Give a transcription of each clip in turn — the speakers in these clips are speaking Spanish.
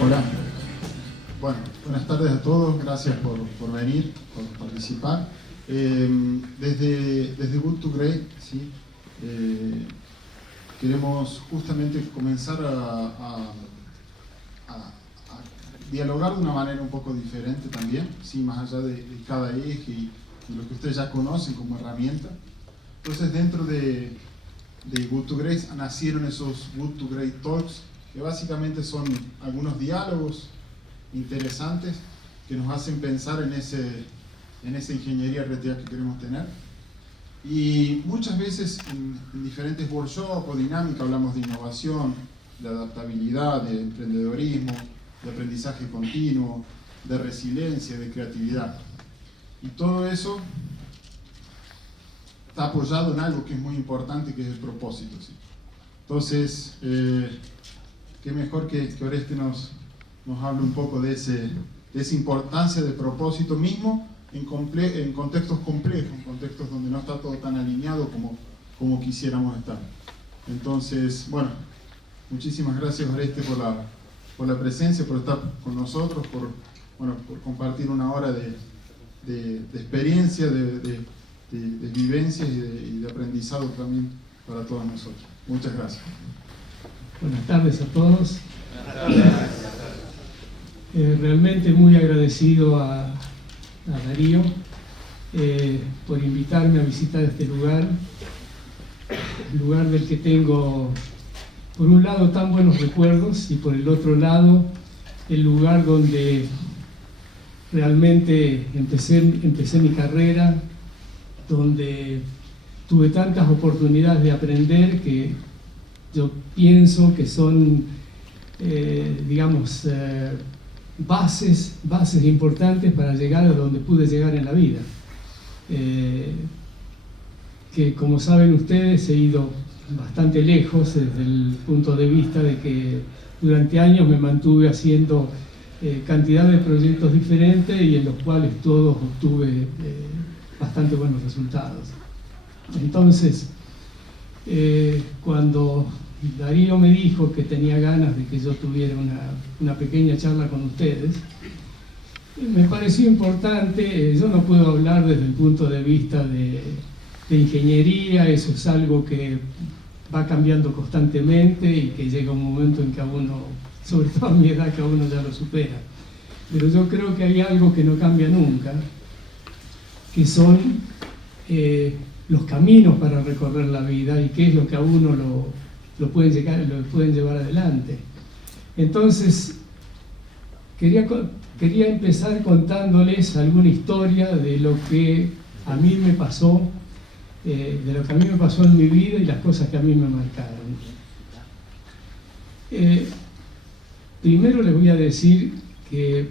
Hola. Bueno, buenas tardes a todos. Gracias por venir, por participar. Desde Good to Great, ¿sí? Queremos justamente comenzar a dialogar de una manera un poco diferente también, ¿sí? Más allá de cada eje y lo que ustedes ya conocen como herramienta. Entonces, dentro de Good to Great nacieron esos Good to Great Talks, que básicamente son algunos diálogos interesantes que nos hacen pensar en esa ingeniería RTA que queremos tener. Y muchas veces en diferentes workshops o dinámicas hablamos de innovación, de adaptabilidad, de emprendedorismo, de aprendizaje continuo, de resiliencia, de creatividad. Y todo eso está apoyado en algo que es muy importante, que es el propósito, ¿sí? Entonces, qué mejor que Oreste nos hable un poco de esa importancia del propósito mismo en contextos complejos, en contextos donde no está todo tan alineado como quisiéramos estar. Entonces, bueno, muchísimas gracias, Oreste, por la presencia, por estar con nosotros, por compartir una hora de experiencia, de vivencias y de aprendizado también para todos nosotros. Muchas gracias. Buenas tardes a todos. Realmente muy agradecido a Darío por invitarme a visitar este lugar del que tengo, por un lado, tan buenos recuerdos, y por el otro lado, el lugar donde realmente empecé mi carrera, donde tuve tantas oportunidades de aprender que yo pienso que son, bases importantes para llegar a donde pude llegar en la vida. Que, como saben ustedes, he ido bastante lejos desde el punto de vista de que durante años me mantuve haciendo cantidad de proyectos diferentes y en los cuales todos obtuve bastante buenos resultados. Entonces, cuando Darío me dijo que tenía ganas de que yo tuviera una pequeña charla con ustedes, me pareció importante. Yo no puedo hablar desde el punto de vista de ingeniería, eso es algo que va cambiando constantemente y que llega un momento en que a uno, sobre todo a mi edad, que a uno ya lo supera. Pero yo creo que hay algo que no cambia nunca, que son los caminos para recorrer la vida y qué es lo que a uno lo pueden llevar adelante. Entonces, quería empezar contándoles alguna historia de lo que a mí me pasó, en mi vida y las cosas que a mí me marcaron. Primero les voy a decir que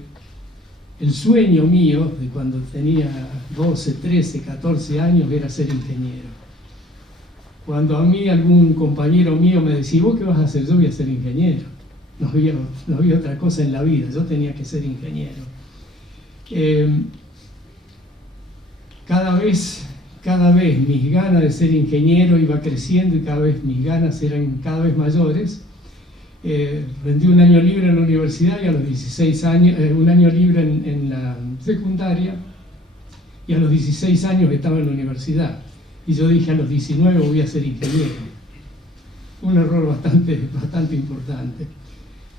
el sueño mío de cuando tenía 12, 13, 14 años era ser ingeniero. Cuando a mí algún compañero mío me decía, ¿vos qué vas a hacer? Yo voy a ser ingeniero. No había otra cosa en la vida, yo tenía que ser ingeniero. Cada vez mis ganas de ser ingeniero iba creciendo y cada vez mis ganas eran cada vez mayores. Rendí un año libre en la universidad y a los 16 años, un año libre en la secundaria, y a los 16 años estaba en la universidad. Y yo dije, a los 19 voy a ser ingeniero. Un error bastante importante.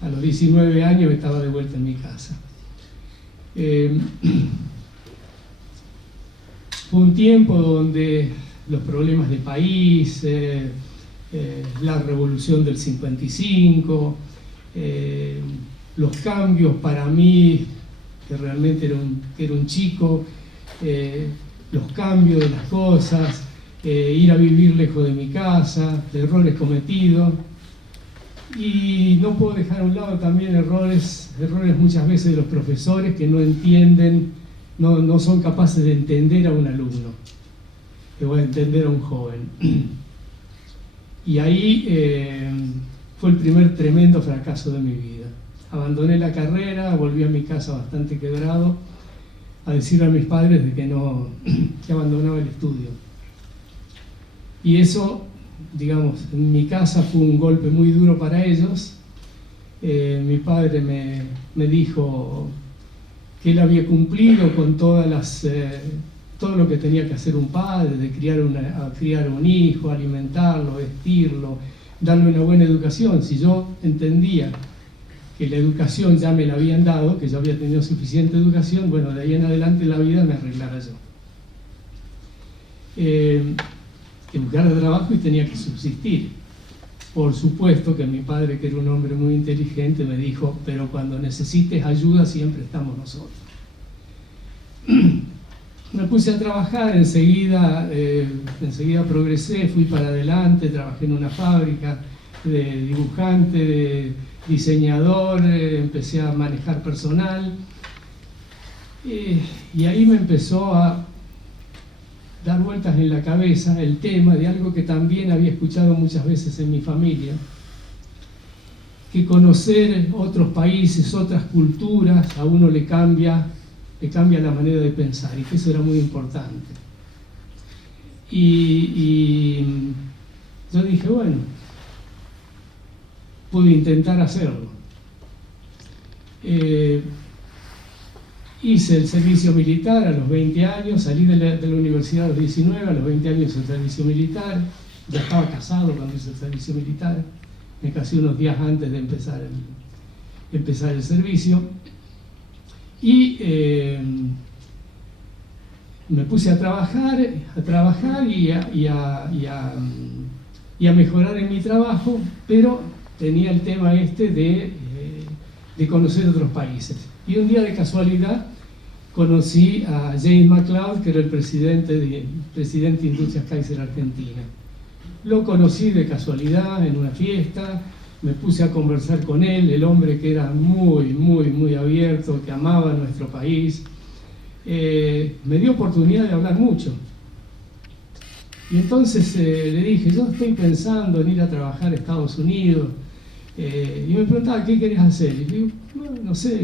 A los 19 años estaba de vuelta en mi casa. Fue un tiempo donde los problemas del país, la revolución del 55, los cambios para mí, que realmente era un chico, los cambios de las cosas, ir a vivir lejos de mi casa, de errores cometidos. Y no puedo dejar a un lado también errores muchas veces de los profesores que no entienden, no son capaces de entender a un alumno, que va a entender a un joven. Y ahí fue el primer tremendo fracaso de mi vida. Abandoné la carrera, volví a mi casa bastante quebrado, a decirle a mis padres de que abandonaba el estudio. Y eso, digamos, en mi casa fue un golpe muy duro para ellos, mi padre me dijo que él había cumplido con todo lo que tenía que hacer un padre, de criar un hijo, alimentarlo, vestirlo, darle una buena educación. Si yo entendía que la educación ya me la habían dado, que yo había tenido suficiente educación, bueno, de ahí en adelante la vida me arreglara yo. Que buscara trabajo y tenía que subsistir. Por supuesto que mi padre, que era un hombre muy inteligente, me dijo, pero cuando necesites ayuda siempre estamos nosotros. Me puse a trabajar, enseguida progresé, fui para adelante, trabajé en una fábrica de dibujante, de diseñador, empecé a manejar personal, y ahí me empezó a dar vueltas en la cabeza el tema de algo que también había escuchado muchas veces en mi familia, que conocer otros países, otras culturas, a uno le cambia la manera de pensar, y que eso era muy importante. Y yo dije, bueno, pude intentar hacerlo. Hice el servicio militar a los 20 años, salí de la universidad a los 19, a los 20 años el servicio militar, ya estaba casado cuando hice el servicio militar, me casé unos días antes de empezar el servicio, y me puse a trabajar y a mejorar en mi trabajo, pero tenía el tema de conocer otros países. Y un día de casualidad conocí a James McLeod, que era el presidente de Industrias Kaiser Argentina. Lo conocí de casualidad en una fiesta, me puse a conversar con él, el hombre que era muy, muy, muy abierto, que amaba nuestro país. Me dio oportunidad de hablar mucho. Y entonces le dije, yo estoy pensando en ir a trabajar a Estados Unidos. Y me preguntaba, ¿qué querés hacer? Y le digo, no sé,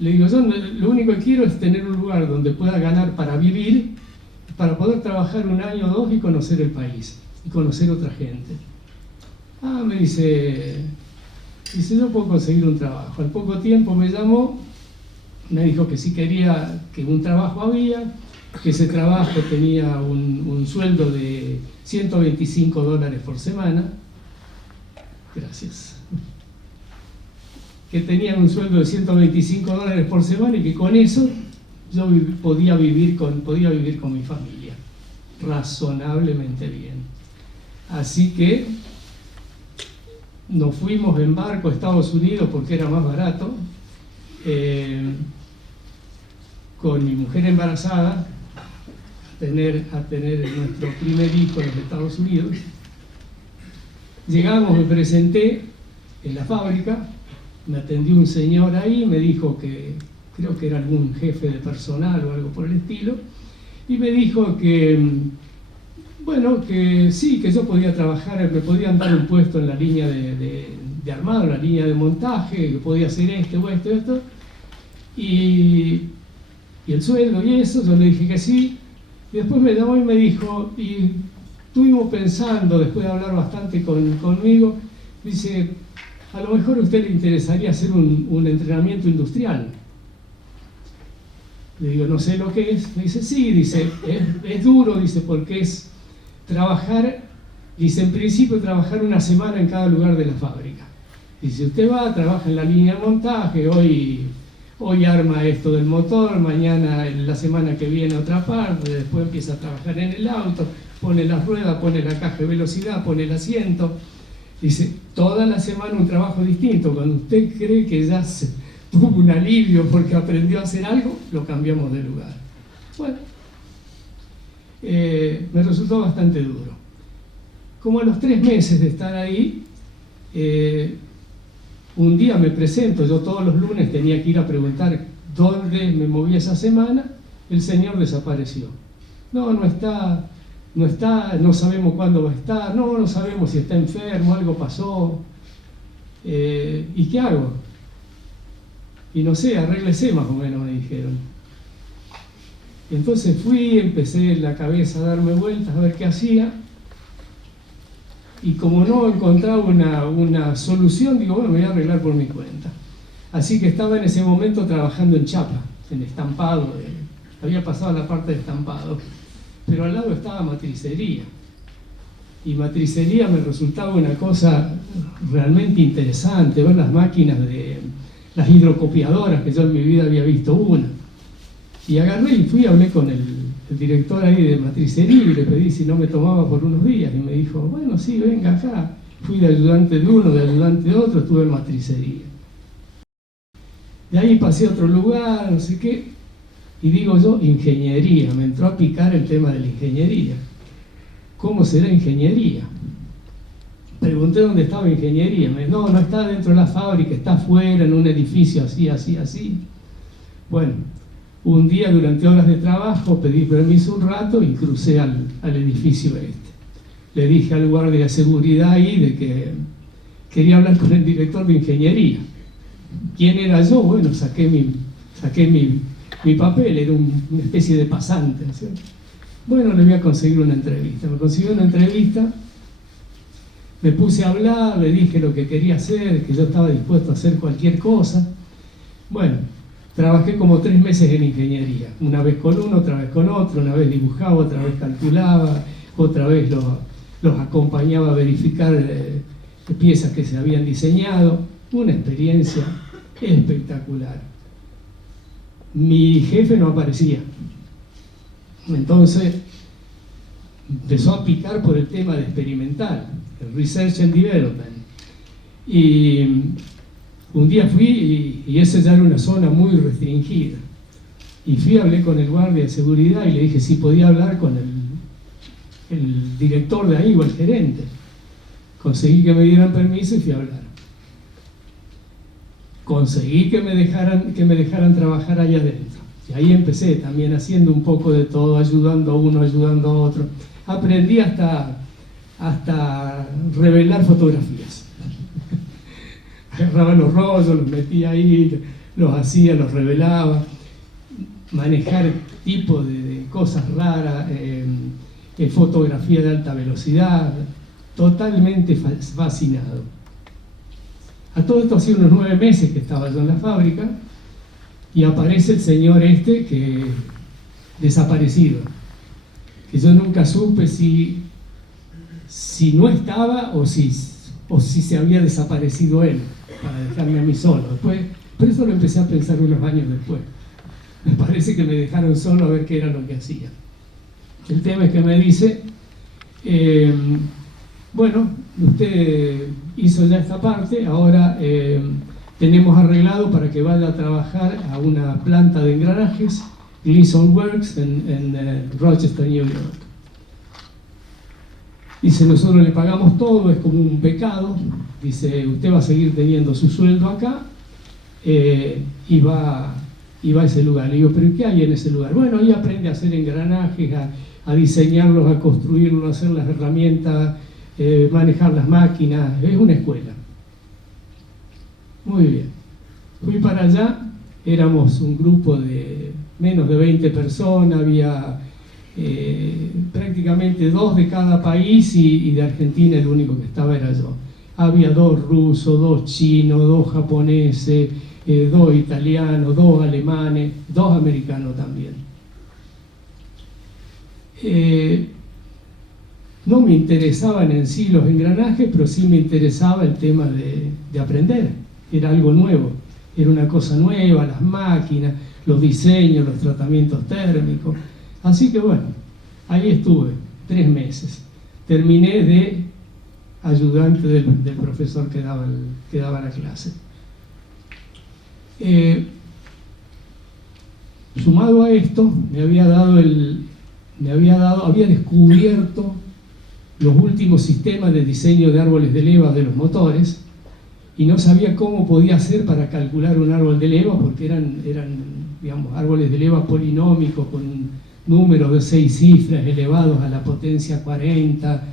le digo, yo lo único que quiero es tener un lugar donde pueda ganar para vivir, para poder trabajar un año o dos y conocer el país, y conocer otra gente. Me dice, yo puedo conseguir un trabajo. Al poco tiempo me llamó, me dijo que sí quería, que un trabajo había, que ese trabajo tenía un sueldo de $125 por semana. Gracias. Que tenían un sueldo de $125 por semana y que con eso yo podía vivir con mi familia razonablemente bien. Así que nos fuimos en barco a Estados Unidos porque era más barato, con mi mujer embarazada, a tener nuestro primer hijo en los Estados Unidos. Llegamos, me presenté en la fábrica, me atendió un señor ahí, me dijo que creo que era algún jefe de personal o algo por el estilo, y me dijo que, bueno, que sí, que yo podía trabajar, me podían dar un puesto en la línea de armado, en la línea de montaje, que podía hacer esto, y el sueldo y eso. Yo le dije que sí, y después me llamó y me dijo, y estuvimos pensando, después de hablar bastante conmigo, dice, a lo mejor a usted le interesaría hacer un entrenamiento industrial. Le digo, no sé lo que es. Me dice, sí, dice, es duro, dice, porque es trabajar, dice, en principio trabajar una semana en cada lugar de la fábrica. Dice, usted va, trabaja en la línea de montaje, hoy arma esto del motor, mañana, la semana que viene otra parte, después empieza a trabajar en el auto, pone las ruedas, pone la caja de velocidad, pone el asiento. Dice, toda la semana un trabajo distinto. Cuando usted cree que ya tuvo un alivio porque aprendió a hacer algo, lo cambiamos de lugar. Bueno, me resultó bastante duro. Como a los 3 meses de estar ahí, un día me presento, yo todos los lunes tenía que ir a preguntar dónde me moví esa semana, el señor desapareció. No está, no sabemos cuándo va a estar, no sabemos si está enfermo, algo pasó. ¿Y qué hago? Y no sé, arréglese más o menos, me dijeron. Entonces fui, empecé en la cabeza a darme vueltas a ver qué hacía. Y como no encontraba una solución, digo, bueno, me voy a arreglar por mi cuenta. Así que estaba en ese momento trabajando en chapa, en estampado, había pasado la parte de estampado, pero al lado estaba matricería. Y matricería me resultaba una cosa realmente interesante, ver las máquinas de las hidrocopiadoras, que yo en mi vida había visto una. Y agarré y fui, hablé con el director ahí de matricería y le pedí si no me tomaba por unos días. Y me dijo, bueno, sí, venga acá. Fui de ayudante de uno, de ayudante de otro, estuve en matricería. De ahí pasé a otro lugar, no sé qué. Y digo yo, ingeniería. Me entró a picar el tema de la ingeniería. ¿Cómo será ingeniería? Pregunté dónde estaba ingeniería. Me dijo, no está dentro de la fábrica, está afuera, en un edificio así, así, así. Bueno, un día durante horas de trabajo pedí permiso un rato y crucé al edificio este. Le dije al guardia de seguridad ahí de que quería hablar con el director de ingeniería. ¿Quién era yo? Bueno, saqué mi papel, era una especie de pasante, ¿cierto? Bueno, le voy a conseguir una entrevista. Me consiguió una entrevista, me puse a hablar, le dije lo que quería hacer, que yo estaba dispuesto a hacer cualquier cosa. Bueno, trabajé como 3 meses en ingeniería, una vez con uno, otra vez con otro, una vez dibujaba, otra vez calculaba, otra vez los acompañaba a verificar piezas que se habían diseñado. Una experiencia espectacular. Mi jefe no aparecía. Entonces empezó a picar por el tema de experimental, el Research and Development. Y un día fui, y esa ya era una zona muy restringida. Y fui, hablé con el guardia de seguridad y le dije si podía hablar con el director de ahí o el gerente. Conseguí que me dieran permiso y fui a hablar. Conseguí que me dejaran trabajar allá adentro. Y ahí empecé también haciendo un poco de todo, ayudando a uno, ayudando a otro. Aprendí hasta revelar fotografías. Agarraba los rollos, los metía ahí, los hacía, los revelaba. Manejar tipo de cosas raras, fotografía de alta velocidad, totalmente fascinado. A todo esto hacía unos 9 meses que estaba yo en la fábrica. Y aparece el señor este que desaparecido, que yo nunca supe si no estaba o si se había desaparecido él para dejarme a mí solo. Pero eso lo empecé a pensar unos años después. Me parece que me dejaron solo a ver qué era lo que hacía. El tema es que me dice, bueno, usted hizo ya esta parte, ahora tenemos arreglado para que vaya a trabajar a una planta de engranajes, Gleason Works, en Rochester, New York. Dice, nosotros le pagamos todo, es como un pecado. Dice, usted va a seguir teniendo su sueldo acá y va a ese lugar. Le digo, ¿pero qué hay en ese lugar? Bueno, ahí aprende a hacer engranajes, a diseñarlos, a construirlos, a hacer las herramientas, manejar las máquinas. Es una escuela. Muy bien. Fui para allá, éramos un grupo de menos de 20 personas, había prácticamente 2 de cada país y de Argentina el único que estaba era yo. Había 2 rusos, 2 chinos, 2 japoneses, 2 italianos, 2 alemanes, 2 americanos también. No me interesaban en sí los engranajes, pero sí me interesaba el tema de aprender. Era algo nuevo, era una cosa nueva, las máquinas, los diseños, los tratamientos térmicos. Así que bueno, ahí estuve 3 meses. Terminé de ayudante del profesor que daba la clase. Sumado a esto, había descubierto los últimos sistemas de diseño de árboles de leva de los motores y no sabía cómo podía hacer para calcular un árbol de leva porque eran digamos, árboles de leva polinómicos con números de 6 cifras elevados a la potencia 40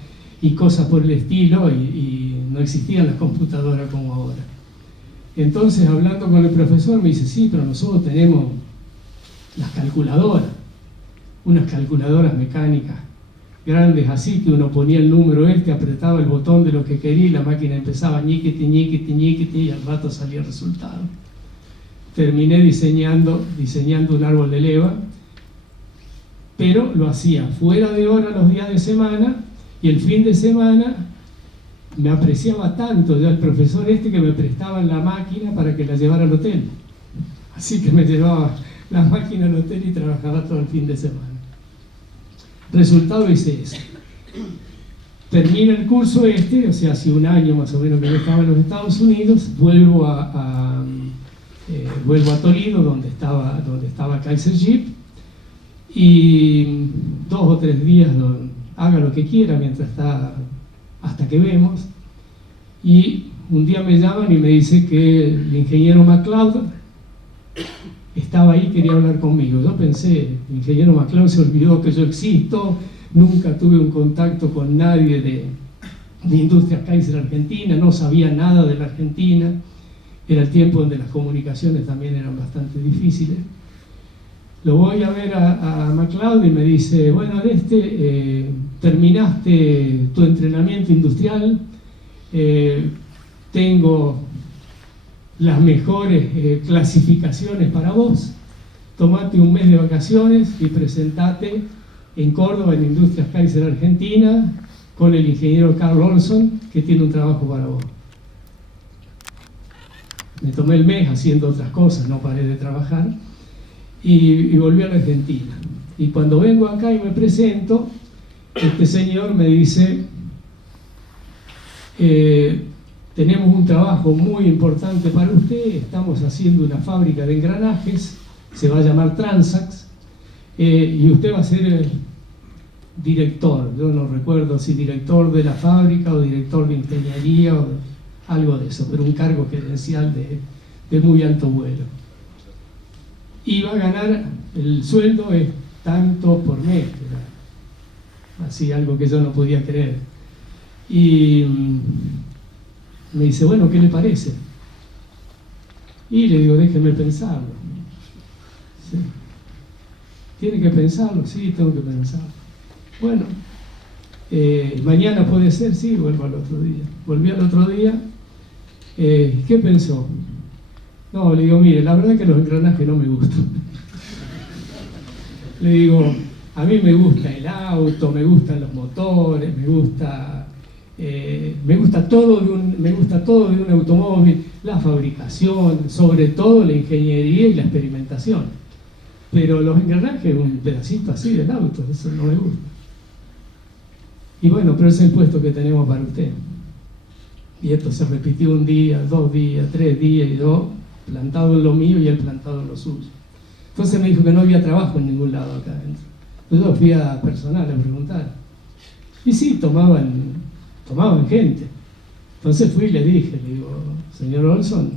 y cosas por el estilo y no existían las computadoras como ahora. Entonces, hablando con el profesor, me dice, sí, pero nosotros tenemos las calculadoras, unas calculadoras mecánicas grandes así, que uno ponía el número apretaba el botón de lo que quería y la máquina empezaba ñiquiti, ñiquiti, ñiquiti, y al rato salía el resultado. Terminé diseñando un árbol de leva, pero lo hacía fuera de hora los días de semana, y el fin de semana me apreciaba tanto ya el profesor que me prestaba la máquina para que la llevara al hotel. Así que me llevaba la máquina al hotel y trabajaba todo el fin de semana. Resultado hice eso. Termino el curso o sea, hace un año más o menos que yo estaba en los Estados Unidos, vuelvo a Toledo, donde estaba Kaiser Jeep, y 2 o 3 días haga lo que quiera mientras está, hasta que vemos. Y un día me llaman y me dice que el ingeniero MacLeod estaba ahí, quería hablar conmigo. Yo pensé, el ingeniero MacLeod se olvidó que yo existo, nunca tuve un contacto con nadie de Industrias Kaiser Argentina, no sabía nada de la Argentina, era el tiempo donde las comunicaciones también eran bastante difíciles. Lo voy a ver a MacLeod y me dice, bueno, terminaste tu entrenamiento industrial, tengo las mejores clasificaciones para vos, tomate un mes de vacaciones y presentate en Córdoba, en Industrias Kaiser Argentina, con el ingeniero Carl Olson, que tiene un trabajo para vos. Me tomé el mes haciendo otras cosas, no paré de trabajar, y volví a la Argentina. Y cuando vengo acá y me presento, este señor me dice, tenemos un trabajo muy importante para usted, estamos haciendo una fábrica de engranajes, se va a llamar Transax, y usted va a ser el director, yo no recuerdo si director de la fábrica o director de ingeniería o algo de eso, pero un cargo gerencial de muy alto vuelo. Y va a ganar, el sueldo es tanto por mes, era así algo que yo no podía creer. Y me dice, bueno, ¿qué le parece? Y le digo, déjeme pensarlo. ¿Sí? ¿Tiene que pensarlo? Sí, tengo que pensarlo. Bueno, mañana puede ser, sí, vuelvo al otro día. Volví al otro día, ¿qué pensó? No, le digo, mire, la verdad es que los engranajes no me gustan. Le digo, a mí me gusta el auto, me gustan los motores, me gusta todo de un automóvil, la fabricación, sobre todo la ingeniería y la experimentación. Pero los engranajes, un pedacito así del auto, eso no me gusta. Y bueno, pero ese es el puesto que tenemos para usted. Y esto se repitió un día, 2 días, 3 días, y yo plantado en lo mío y él plantado en lo suyo. Entonces me dijo que no había trabajo en ningún lado acá adentro. Entonces yo fui a personal a preguntar. Y sí, tomaban gente. Entonces fui y le dije, le digo, señor Olson,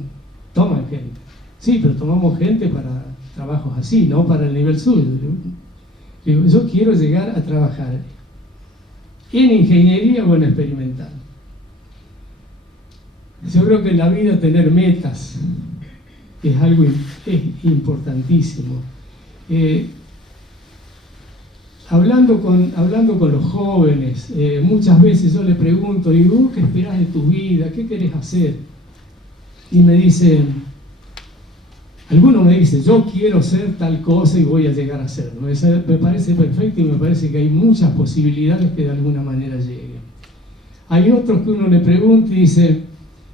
toman gente. Sí, pero tomamos gente para trabajos así, no para el nivel suyo. Le digo, yo quiero llegar a trabajar en ingeniería o en experimental. Yo creo que en la vida tener metas es importantísimo. Hablando con los jóvenes, muchas veces yo le pregunto, digo, ¿qué esperás de tu vida? ¿Qué querés hacer? Y me dicen, algunos me dicen, yo quiero ser tal cosa y voy a llegar a hacerlo. Me parece perfecto y me parece que hay muchas posibilidades que de alguna manera lleguen. Hay otros que uno le pregunta y dice,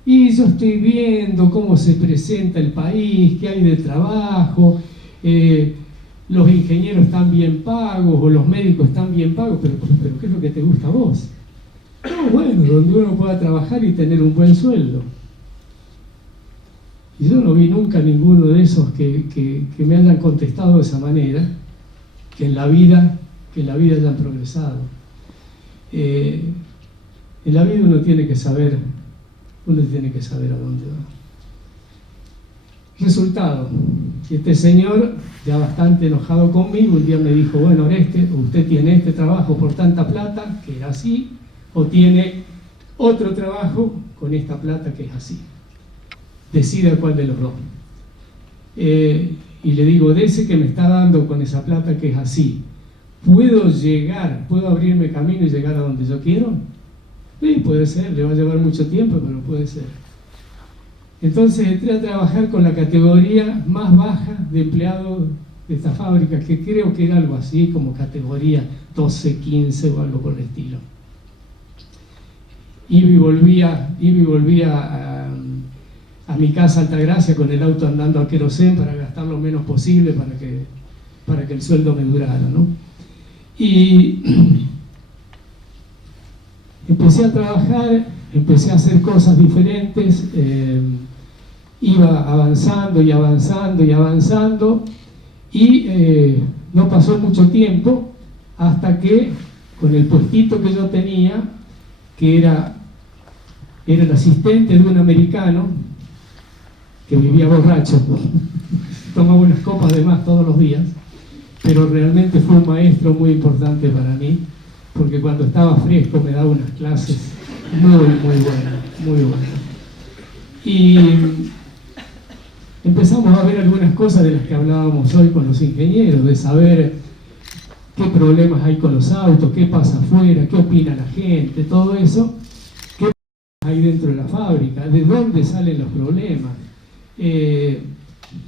y yo estoy viendo cómo se presenta el país, qué hay de trabajo, los ingenieros están bien pagos o los médicos están bien pagos, pero ¿qué es lo que te gusta a vos? No, bueno, donde uno pueda trabajar y tener un buen sueldo. Y yo no vi nunca ninguno de esos que me hayan contestado de esa manera, que en la vida hayan progresado. En la vida uno tiene que saber a dónde va. Resultado, este señor, ya bastante enojado conmigo, un día me dijo, bueno, Oreste, usted tiene este trabajo por tanta plata, que era así, o tiene otro trabajo con esta plata que es así. Decida cuál de los dos. Y le digo, de ese que me está dando con esa plata que es así, ¿puedo abrirme camino y llegar a donde yo quiero? Sí, puede ser, le va a llevar mucho tiempo, pero puede ser. Entonces entré a trabajar con la categoría más baja de empleados de esta fábrica, que creo que era algo así como categoría 12, 15 o algo por el estilo. Iba y volvía a mi casa Altagracia con el auto andando a querosén para gastar lo menos posible para que el sueldo me durara, ¿no? Y empecé a trabajar, empecé a hacer cosas diferentes, iba avanzando y avanzando y avanzando, y no pasó mucho tiempo hasta que con el puestito que yo tenía, que era el asistente de un americano que vivía borracho, tomaba unas copas de más todos los días, pero realmente fue un maestro muy importante para mí, porque cuando estaba fresco me daba unas clases muy buenas, muy buenas. Y empezamos a ver algunas cosas de las que hablábamos hoy con los ingenieros, de saber qué problemas hay con los autos, qué pasa afuera, qué opina la gente, todo eso, qué hay dentro de la fábrica, de dónde salen los problemas,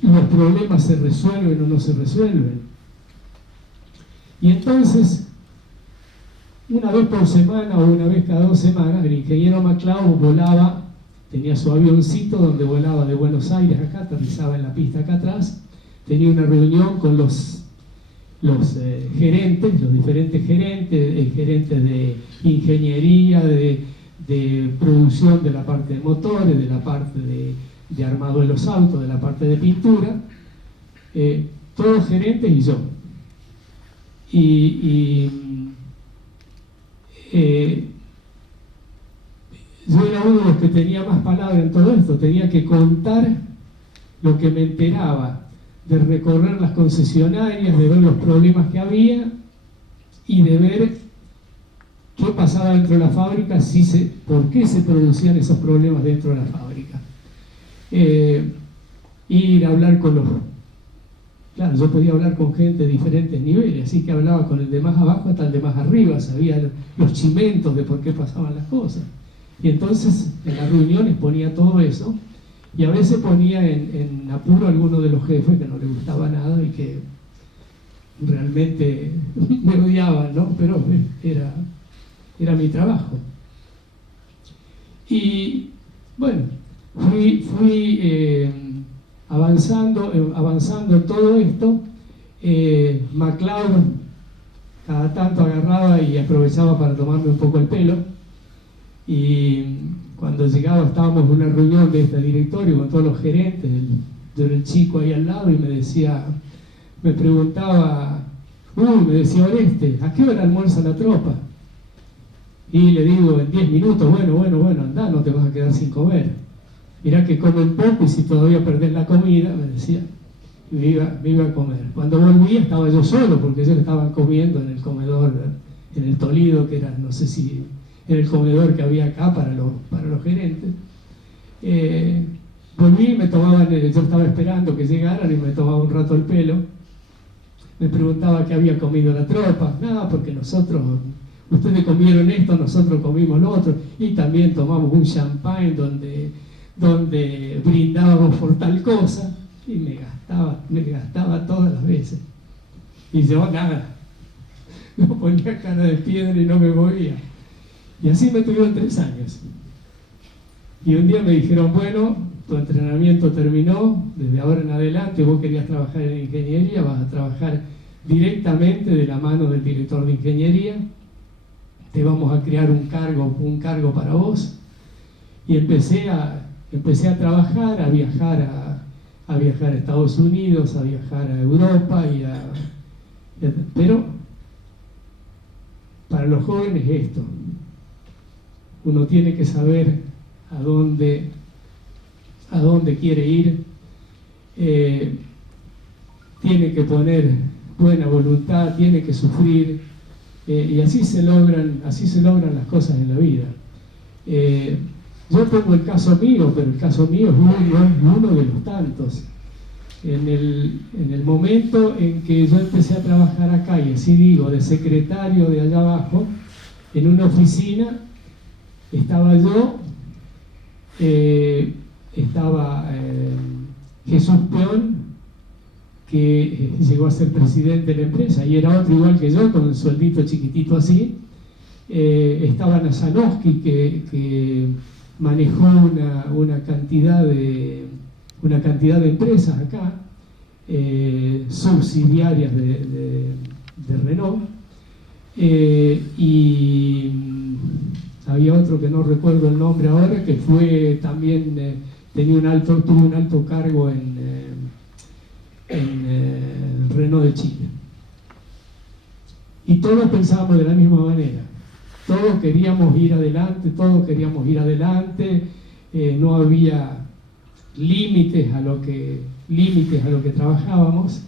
los problemas se resuelven o no se resuelven. Y entonces, una vez por semana o una vez cada 2 semanas, el ingeniero MacLeod volaba, tenía su avioncito donde volaba de Buenos Aires acá, aterrizaba en la pista acá atrás, tenía una reunión con los gerentes, los diferentes gerentes, el gerente de ingeniería, de producción de la parte de motores, de la parte de armado de los autos, de la parte de pintura, todos gerentes y yo. Yo era uno de los que tenía más palabra en todo esto, tenía que contar lo que me enteraba, de recorrer las concesionarias, de ver los problemas que había y de ver qué pasaba dentro de la fábrica, por qué se producían esos problemas dentro de la fábrica. Ir a hablar con los... Claro, yo podía hablar con gente de diferentes niveles, así que hablaba con el de más abajo hasta el de más arriba, sabía los chimentos de por qué pasaban las cosas. Y entonces en las reuniones ponía todo eso, y a veces ponía en apuro a alguno de los jefes que no le gustaba nada y que realmente me odiaban, ¿no? Pero era mi trabajo. Y bueno, fui avanzando en todo esto. MacLeod cada tanto agarraba y aprovechaba para tomarme un poco el pelo, y cuando llegaba estábamos en una reunión de este directorio con todos los gerentes, yo era el chico ahí al lado, y me preguntaba, me decía Oreste, ¿a qué hora almuerza la tropa? Y le digo, en 10 minutos, bueno, andá, no te vas a quedar sin comer. Mirá que comen poco y si todavía perdés la comida, me decía, y me iba a comer. Cuando volvía estaba yo solo, porque ellos estaban comiendo en el comedor, en el Toledo, que era, no sé si, en el comedor que había acá para los gerentes. Volví y me tomaban, yo estaba esperando que llegaran y me tomaba un rato el pelo. Me preguntaba qué había comido la tropa. Nada, porque ustedes comieron esto, nosotros comimos lo otro, y también tomamos un champán donde brindábamos por tal cosa, y me gastaba todas las veces. Y yo nada, no ponía cara de piedra y no me movía. Y así me tuvieron 3 años. Y un día me dijeron, bueno, tu entrenamiento terminó, desde ahora en adelante vos querías trabajar en ingeniería, vas a trabajar directamente de la mano del director de ingeniería, te vamos a crear un cargo para vos. Y empecé a trabajar, a viajar a Estados Unidos, a viajar a Europa, pero para los jóvenes esto, uno tiene que saber a dónde quiere ir, tiene que poner buena voluntad, tiene que sufrir, y así se logran las cosas en la vida. Yo pongo el caso mío, pero el caso mío es uno de los tantos. en el momento en que yo empecé a trabajar acá, y así digo, de secretario de allá abajo, en una oficina, estaba yo, estaba Jesús Peón, que llegó a ser presidente de la empresa, y era otro igual que yo, con un sueldito chiquitito así. Estaba Nazanowski, que manejó una cantidad de empresas acá, subsidiarias de Renault, y había otro que no recuerdo el nombre ahora, que fue también, tuvo un alto cargo en Renault de Chile. Y todos pensábamos de la misma manera, todos queríamos ir adelante, no había límites a lo que trabajábamos,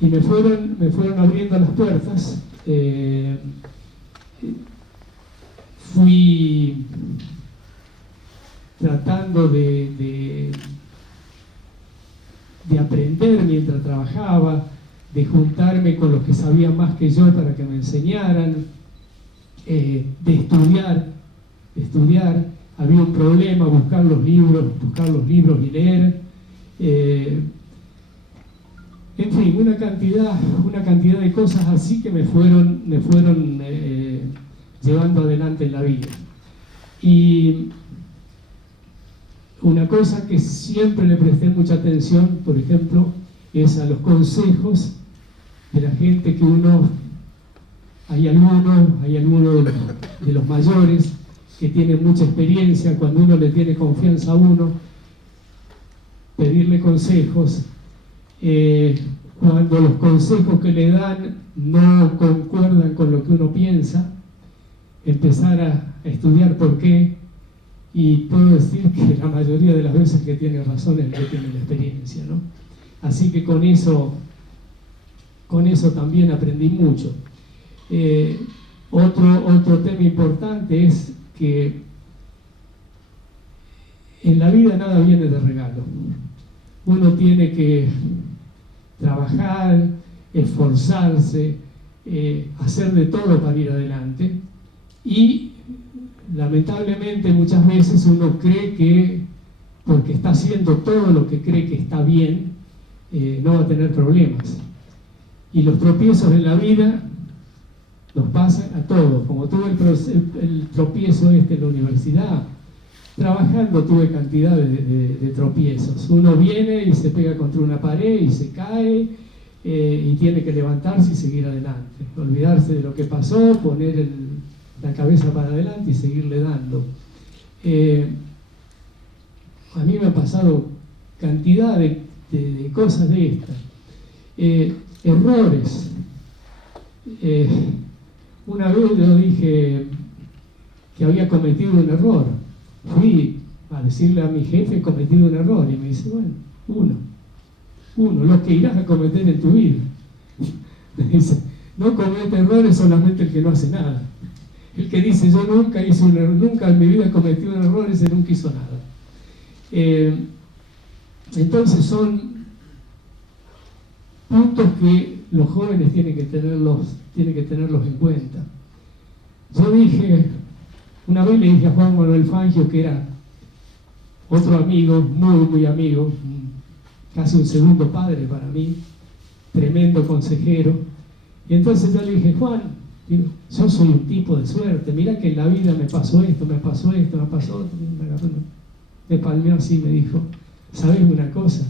y me fueron abriendo las puertas. Fui tratando de aprender mientras trabajaba, de juntarme con los que sabían más que yo para que me enseñaran, de estudiar. Había un problema, buscar los libros y leer. En fin, una cantidad de cosas así que me fueron llevando adelante en la vida. Y una cosa que siempre le presté mucha atención, por ejemplo, es a los consejos de la gente que hay algunos de los mayores que tienen mucha experiencia. Cuando uno le tiene confianza a uno, pedirle consejos. Cuando los consejos que le dan no concuerdan con lo que uno piensa, empezar a estudiar por qué, y puedo decir que la mayoría de las veces que tiene razón es el que tiene la experiencia, ¿no? Así que con eso también aprendí mucho. Otro tema importante es que en la vida nada viene de regalo. Uno tiene que trabajar, esforzarse, hacer de todo para ir adelante, y lamentablemente muchas veces uno cree que porque está haciendo todo lo que cree que está bien, no va a tener problemas. Y los tropiezos en la vida nos pasan a todos, como tuve el tropiezo en la universidad. Trabajando tuve cantidad de tropiezos. Uno viene y se pega contra una pared y se cae, y tiene que levantarse y seguir adelante, olvidarse de lo que pasó, poner la cabeza para adelante y seguirle dando. A mí me ha pasado cantidad de cosas de estas. Errores. Una vez yo dije que había cometido un error. Fui a decirle a mi jefe: he cometido un error. Y me dice: bueno, uno, los que irás a cometer en tu vida. Me dice: no comete errores solamente el que no hace nada. El que dice: yo nunca hice un error, nunca en mi vida cometí un error, ese nunca hizo nada. Entonces son puntos que los jóvenes tienen que tenerlos en cuenta. Yo dije, una vez le dije a Juan Manuel Fangio, que era otro amigo, muy amigo, casi un segundo padre para mí, tremendo consejero, y entonces yo le dije: Juan, yo soy un tipo de suerte, mira que en la vida me pasó esto, me pasó otro. Me palmeó así y me dijo: ¿sabes una cosa?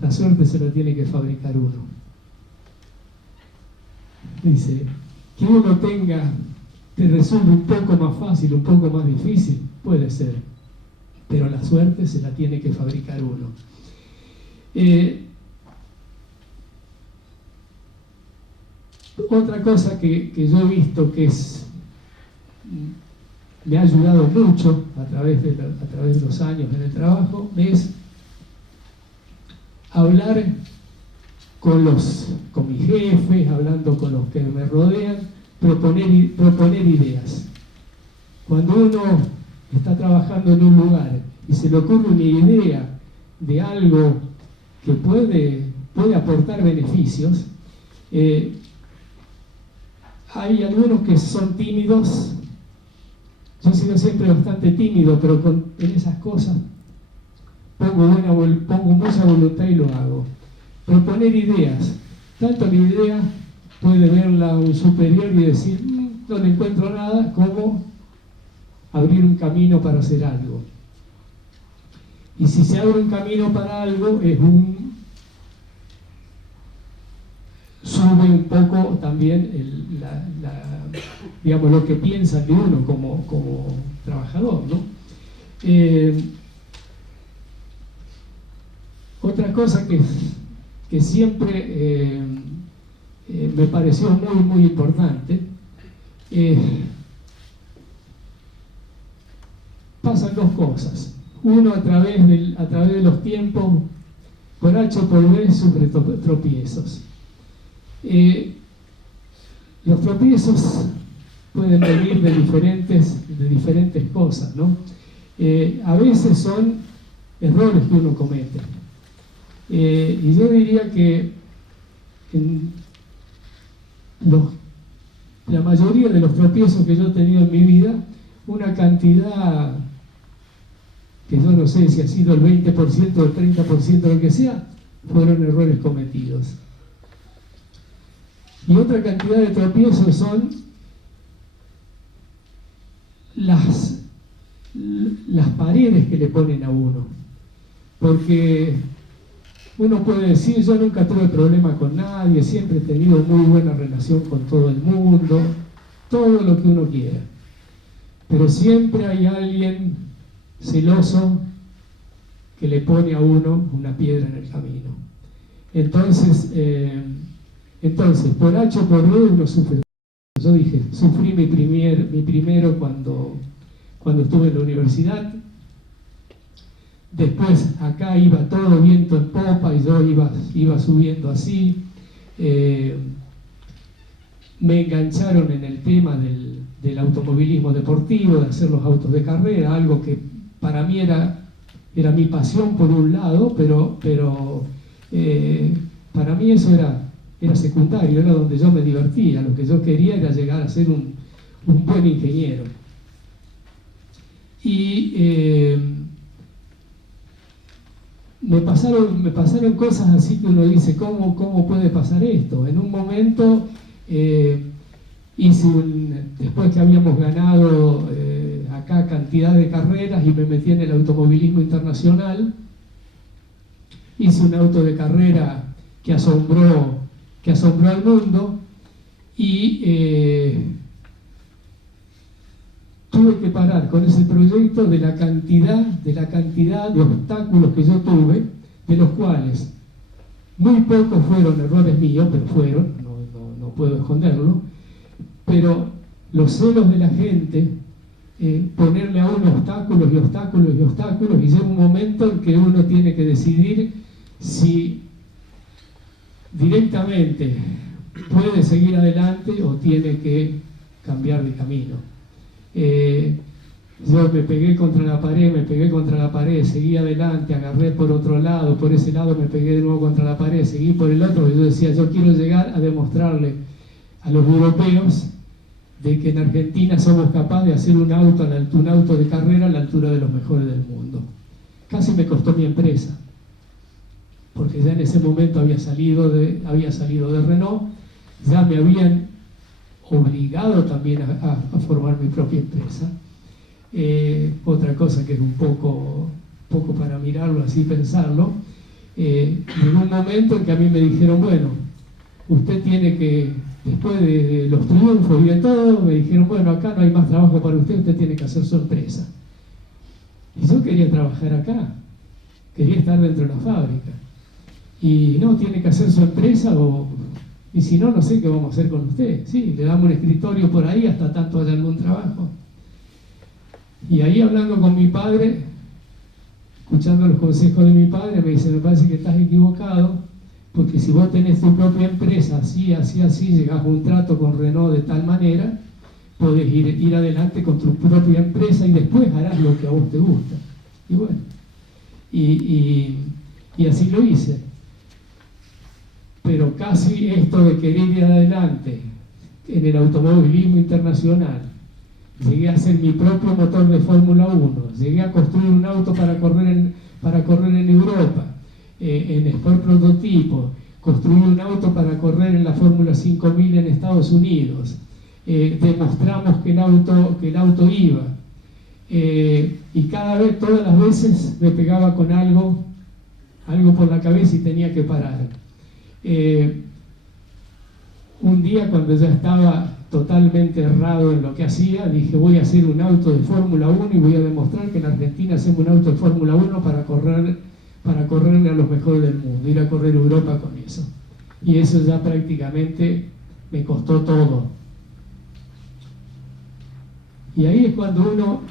La suerte se la tiene que fabricar uno. Dice, que uno te resulte un poco más fácil, un poco más difícil, puede ser, pero la suerte se la tiene que fabricar uno. Otra cosa que yo he visto que me ha ayudado mucho a través de los años en el trabajo es hablar con mis jefes, hablando con los que me rodean, proponer ideas. Cuando uno está trabajando en un lugar y se le ocurre una idea de algo que puede aportar beneficios. Hay algunos que son tímidos. Yo he sido siempre bastante tímido, pero en esas cosas pongo mucha voluntad y lo hago. Proponer ideas. Tanto la idea puede verla un superior y decir, no le encuentro nada, como abrir un camino para hacer algo. Y si se abre un camino para algo, sube un poco también digamos, lo que piensa de uno como trabajador, ¿no? Otra cosa que siempre me pareció muy, muy importante, pasan dos cosas. Uno, a través de los tiempos, por H o por B, sufre tropiezos. Los tropiezos pueden venir de diferentes cosas, ¿no? A veces son errores que uno comete. Y yo diría que la mayoría de los tropiezos que yo he tenido en mi vida, una cantidad que yo no sé si ha sido el 20% o el 30%, lo que sea, fueron errores cometidos. Y otra cantidad de tropiezos son las paredes que le ponen a uno. Porque uno puede decir, yo nunca tuve problema con nadie, siempre he tenido muy buena relación con todo el mundo, todo lo que uno quiera. Pero siempre hay alguien celoso que le pone a uno una piedra en el camino. Entonces, por H o por B uno sufre. Yo dije, sufrí mi primero cuando estuve en la universidad. Después acá iba todo viento en popa y yo iba subiendo así. Me engancharon en el tema del automovilismo deportivo, de hacer los autos de carrera, algo que para mí era mi pasión por un lado, pero para mí eso era secundario, era donde yo me divertía. Lo que yo quería era llegar a ser un buen ingeniero. Y me pasaron cosas así que uno dice, ¿cómo puede pasar esto? En un momento después que habíamos ganado acá cantidad de carreras y me metí en el automovilismo internacional, hice un auto de carrera que asombró al mundo y tuve que parar con ese proyecto de la cantidad de obstáculos que yo tuve, de los cuales muy pocos fueron errores míos, pero fueron, no puedo esconderlo, pero los celos de la gente, ponerle a uno obstáculos y obstáculos y obstáculos, y llega un momento en que uno tiene que decidir si directamente puede seguir adelante o tiene que cambiar de camino. Yo me pegué contra la pared, seguí adelante, agarré por otro lado, por ese lado me pegué de nuevo contra la pared, seguí por el otro, y yo decía, yo quiero llegar a demostrarle a los europeos de que en Argentina somos capaces de hacer un auto de carrera a la altura de los mejores del mundo. Casi me costó mi empresa, porque ya en ese momento había salido de Renault, ya me habían obligado también a formar mi propia empresa. Otra cosa que es un poco para mirarlo así, pensarlo, en un momento en que a mí me dijeron, bueno, usted tiene que, después de los triunfos y de todo, me dijeron, bueno, acá no hay más trabajo para usted tiene que hacer su empresa. Y yo quería trabajar acá, quería estar dentro de la fábrica. Y no, tiene que hacer su empresa y si no, no sé qué vamos a hacer con usted. Sí, le damos un escritorio por ahí hasta tanto haya algún trabajo. Y ahí hablando con mi padre, escuchando los consejos de mi padre, me dice, me parece que estás equivocado, porque si vos tenés tu propia empresa, así, llegás a un trato con Renault de tal manera, podés ir adelante con tu propia empresa y después harás lo que a vos te gusta. Y bueno, y así lo hice. pero casi esto de querer ir adelante en el automovilismo internacional. Llegué a hacer mi propio motor de Fórmula 1, llegué a construir un auto para correr en Europa, en Sport Prototipo, construí un auto para correr en la Fórmula 5000 en Estados Unidos, demostramos que el auto iba, y cada vez, todas las veces me pegaba con algo por la cabeza y tenía que parar. Un día, cuando ya estaba totalmente errado en lo que hacía, dije: voy a hacer un auto de Fórmula 1 y voy a demostrar que en Argentina hacemos un auto de Fórmula 1 para correrle a los mejores del mundo, ir a correr Europa con eso. Y eso ya prácticamente me costó todo. Y ahí es cuando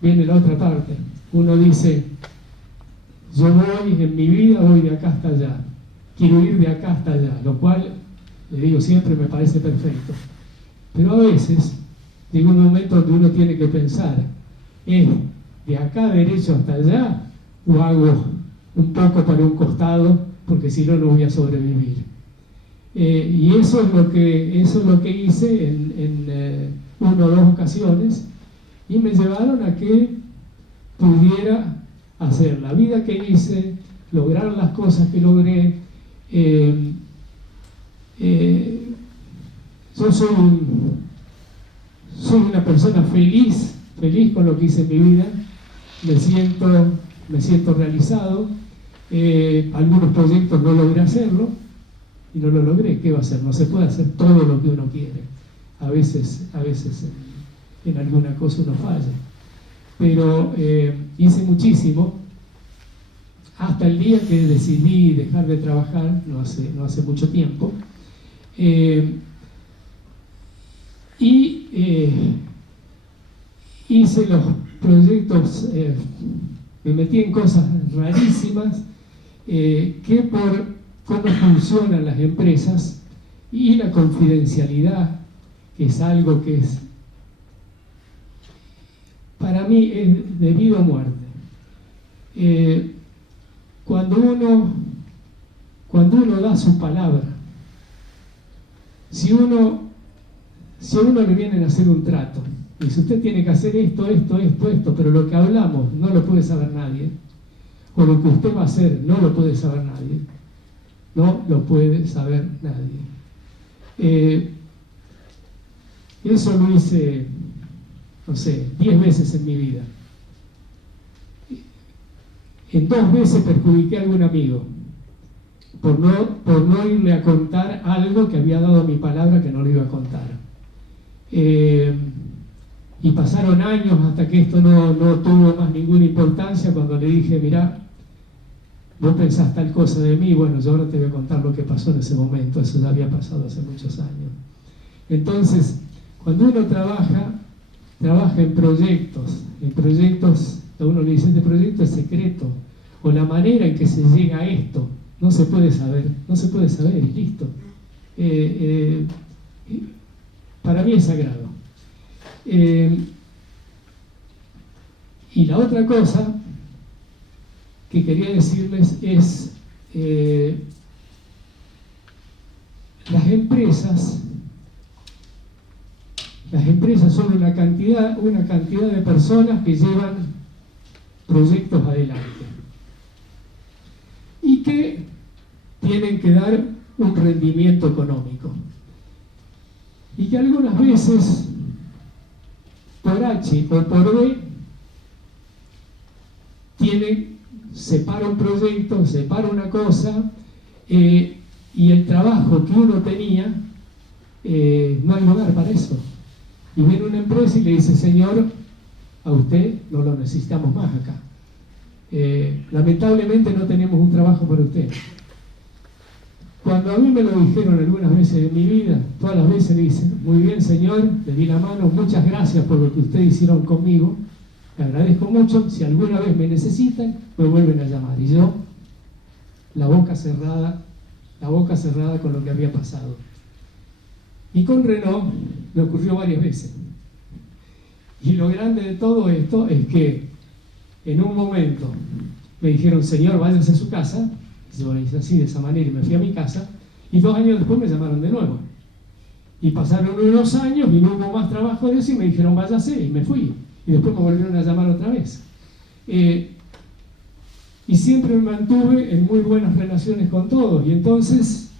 viene la otra parte. Uno dice: yo voy en mi vida, voy de acá hasta allá, quiero ir de acá hasta allá, lo cual, le digo siempre, me parece perfecto. Pero a veces llega un momento donde uno tiene que pensar: ¿es de acá derecho hasta allá o hago un poco para un costado, porque si no, no voy a sobrevivir? Y eso es lo que hice en una o dos ocasiones, y me llevaron a que pudiera hacer la vida que hice, lograr las cosas que logré. Yo soy una persona feliz con lo que hice en mi vida, me siento realizado. Algunos proyectos no logré hacerlo y no lo logré. ¿Qué va a hacer? No se puede hacer todo lo que uno quiere. A veces en alguna cosa uno falla, pero hice muchísimo hasta el día que decidí dejar de trabajar, no hace mucho tiempo. Hice los proyectos, me metí en cosas rarísimas, que por cómo funcionan las empresas y la confidencialidad, que es algo que es, para mí, es de vida o muerte. Cuando uno da su palabra, si a uno le vienen a hacer un trato, y si usted tiene que hacer esto, pero lo que hablamos no lo puede saber nadie, o lo que usted va a hacer no lo puede saber nadie, no lo puede saber nadie. Eso lo hice, no sé, 10 veces en mi vida. En 2 veces perjudiqué a algún amigo por no irle a contar algo que había dado mi palabra que no le iba a contar. Y pasaron años hasta que esto no tuvo más ninguna importancia, cuando le dije: mirá, vos pensás tal cosa de mí, bueno, yo ahora te voy a contar lo que pasó en ese momento. Eso ya había pasado hace muchos años. Entonces, cuando uno trabaja en proyectos, a uno le dice: este proyecto es secreto, o la manera en que se llega a esto no se puede saber y listo. Para mí es sagrado. Y la otra cosa que quería decirles es: las empresas son una cantidad de personas que llevan proyectos adelante y que tienen que dar un rendimiento económico, y que algunas veces, por H o por B, separa un proyecto, separa una cosa, y el trabajo que uno tenía, no hay lugar para eso. Y viene una empresa y le dice: señor, a usted no lo necesitamos más acá. Lamentablemente no tenemos un trabajo para usted. Cuando a mí me lo dijeron algunas veces en mi vida, todas las veces le dicen: muy bien, señor, le di la mano, muchas gracias por lo que ustedes hicieron conmigo, le agradezco mucho, si alguna vez me necesitan, me vuelven a llamar. Y yo, la boca cerrada con lo que había pasado. Y con Renault me ocurrió varias veces. Y lo grande de todo esto es que en un momento me dijeron: señor, váyase a su casa, se organizó así, de esa manera, y me fui a mi casa, y 2 años después me llamaron de nuevo. Y pasaron unos años y no hubo más trabajo de eso y me dijeron váyase, y me fui. Y después me volvieron a llamar otra vez. Y siempre me mantuve en muy buenas relaciones con todos, y entonces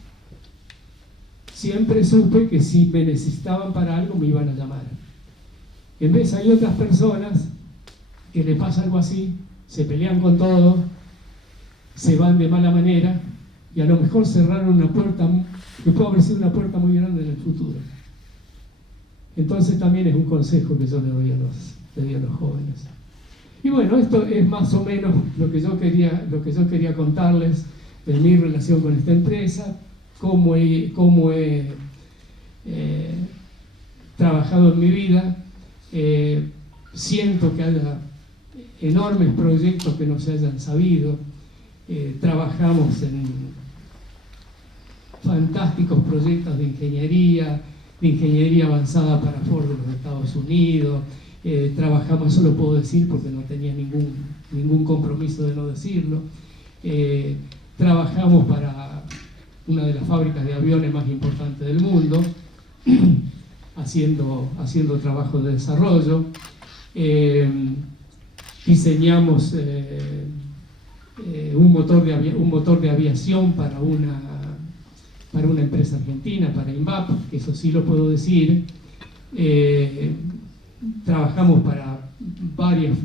siempre supe que si me necesitaban para algo me iban a llamar. En vez hay otras personas que le pasa algo así, se pelean con todo, se van de mala manera y a lo mejor cerraron una puerta que puede haber sido una puerta muy grande en el futuro. Entonces también es un consejo que yo le doy a los jóvenes. Y bueno, esto es más o menos lo que yo quería contarles de mi relación con esta empresa, cómo he trabajado en mi vida. Siento que haya enormes proyectos que no se hayan sabido. Trabajamos en fantásticos proyectos de ingeniería avanzada para Ford de los Estados Unidos. Trabajamos, eso lo puedo decir porque no tenía ningún compromiso de no decirlo. Trabajamos para una de las fábricas de aviones más importantes del mundo, haciendo trabajo de desarrollo. Diseñamos un motor de aviación para una empresa argentina, para INVAP, que eso sí lo puedo decir. Trabajamos para varias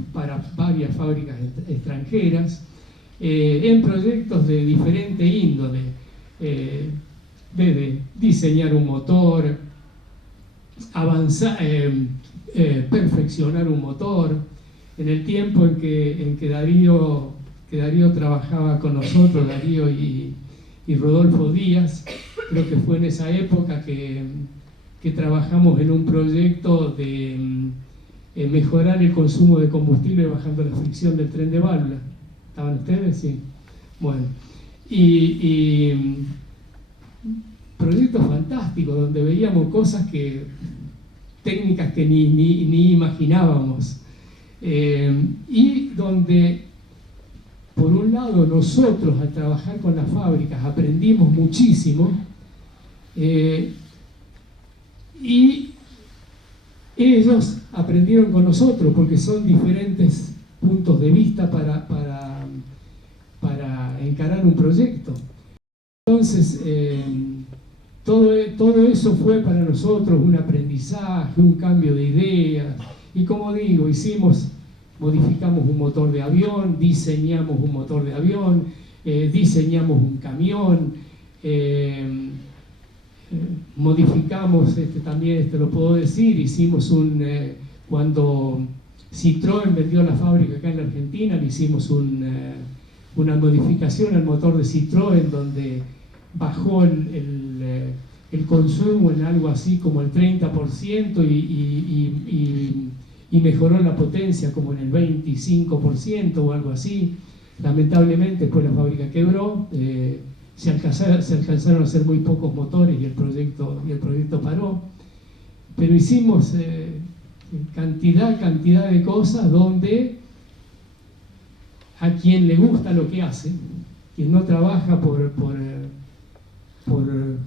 fábricas extranjeras, en proyectos de diferente índole, desde diseñar un motor, perfeccionar un motor. En el tiempo en que Darío trabajaba con nosotros, Darío y Rodolfo Díaz, creo que fue en esa época que trabajamos en un proyecto de mejorar el consumo de combustible bajando la fricción del tren de válvula. ¿Estaban ustedes? Sí. Bueno, y proyectos fantásticos donde veíamos cosas técnicas que ni imaginábamos. Y donde, por un lado, nosotros al trabajar con las fábricas aprendimos muchísimo, y ellos aprendieron con nosotros porque son diferentes puntos de vista para encarar un proyecto. Entonces, todo eso fue para nosotros un aprendizaje, un cambio de ideas. Y como digo, modificamos un motor de avión, diseñamos un motor de avión, diseñamos un camión, modificamos, también lo puedo decir, hicimos cuando Citroën vendió la fábrica acá en la Argentina, le hicimos una modificación al motor de Citroën donde bajó el consumo en algo así como el 30% y mejoró la potencia como en el 25% o algo así. Lamentablemente después la fábrica quebró, se alcanzaron a hacer muy pocos motores y el proyecto paró, pero hicimos cantidad de cosas donde a quien le gusta lo que hace, quien no trabaja por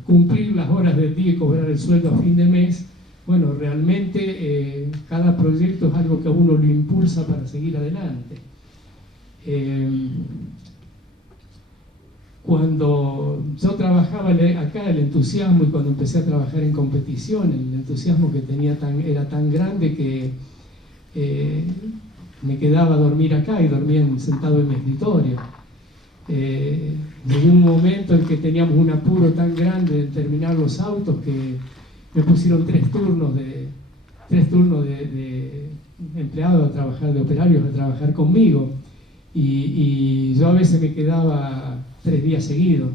cumplir las horas del día y cobrar el sueldo a fin de mes, bueno, realmente cada proyecto es algo que a uno lo impulsa para seguir adelante. Cuando yo trabajaba acá, el entusiasmo, y cuando empecé a trabajar en competición, el entusiasmo que tenía era tan grande que me quedaba a dormir acá y dormía sentado en mi escritorio. Llegó un momento en que teníamos un apuro tan grande de terminar los autos que me pusieron tres turnos de empleados a trabajar, de operarios a trabajar conmigo, y yo a veces me quedaba 3 días seguidos.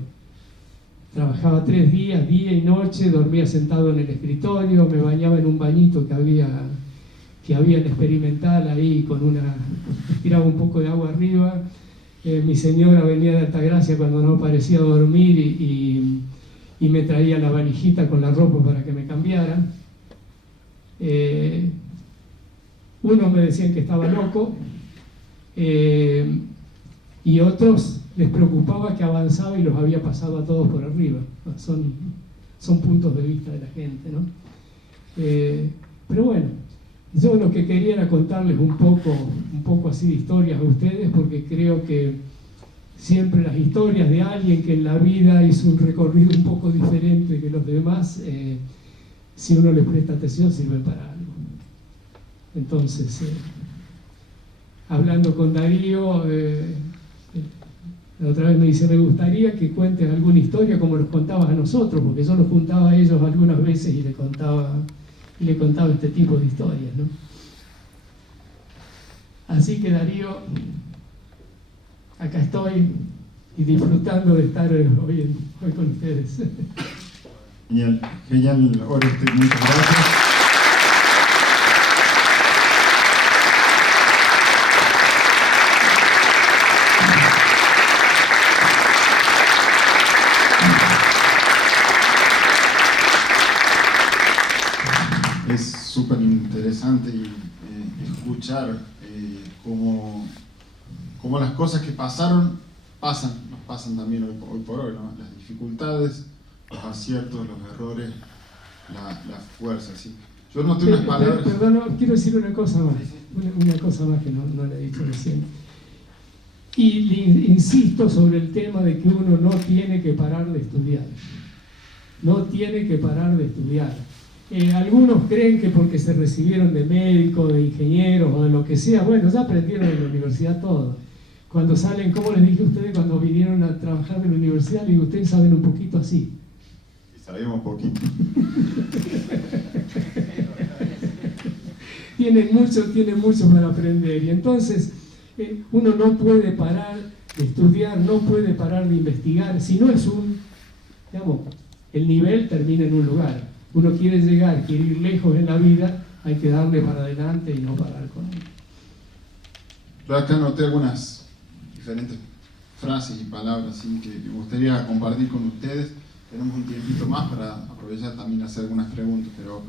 Trabajaba 3 días, día y noche, dormía sentado en el escritorio, me bañaba en un bañito que había en Experimental ahí, tiraba un poco de agua arriba. Mi señora venía de Altagracia cuando no parecía dormir y me traía la valijita con la ropa para que me cambiara. Unos me decían que estaba loco, y otros les preocupaba que avanzaba y los había pasado a todos por arriba. Son puntos de vista de la gente, ¿no? Pero bueno, yo lo que quería era contarles un poco así de historias a ustedes, porque creo que siempre las historias de alguien que en la vida hizo un recorrido un poco diferente que los demás, si uno les presta atención, sirven para algo. Entonces, hablando con Darío, la otra vez me dice, me gustaría que cuentes alguna historia como nos contabas a nosotros, porque yo los juntaba a ellos algunas veces y le contaba este tipo de historias, ¿no? Así que Darío, acá estoy y disfrutando de estar hoy con ustedes. Genial, Oreste, muchas gracias. Es súper interesante escuchar cómo las cosas que pasaron nos pasan también hoy por hoy, ¿no? Las dificultades, los aciertos, los errores, la fuerza, ¿sí? Yo noté unas palabras... Perdón, quiero decir una cosa más, una cosa más que no le he dicho recién. Y insisto sobre el tema de que uno no tiene que parar de estudiar. No tiene que parar de estudiar. Algunos creen que porque se recibieron de médicos, de ingenieros o de lo que sea, bueno, ya aprendieron en la universidad todo. Cuando salen, como les dije a ustedes, cuando vinieron a trabajar en la universidad, les digo, ustedes saben un poquito así. Y sabemos poquito. Tienen mucho para aprender. Y entonces, uno no puede parar de estudiar, no puede parar de investigar, si no es el nivel termina en un lugar. Uno quiere llegar, quiere ir lejos en la vida, hay que darle para adelante y no parar con él. Yo acá anoté algunas diferentes frases y palabras, ¿sí?, que me gustaría compartir con ustedes. Tenemos un tiempito más para aprovechar también hacer algunas preguntas, pero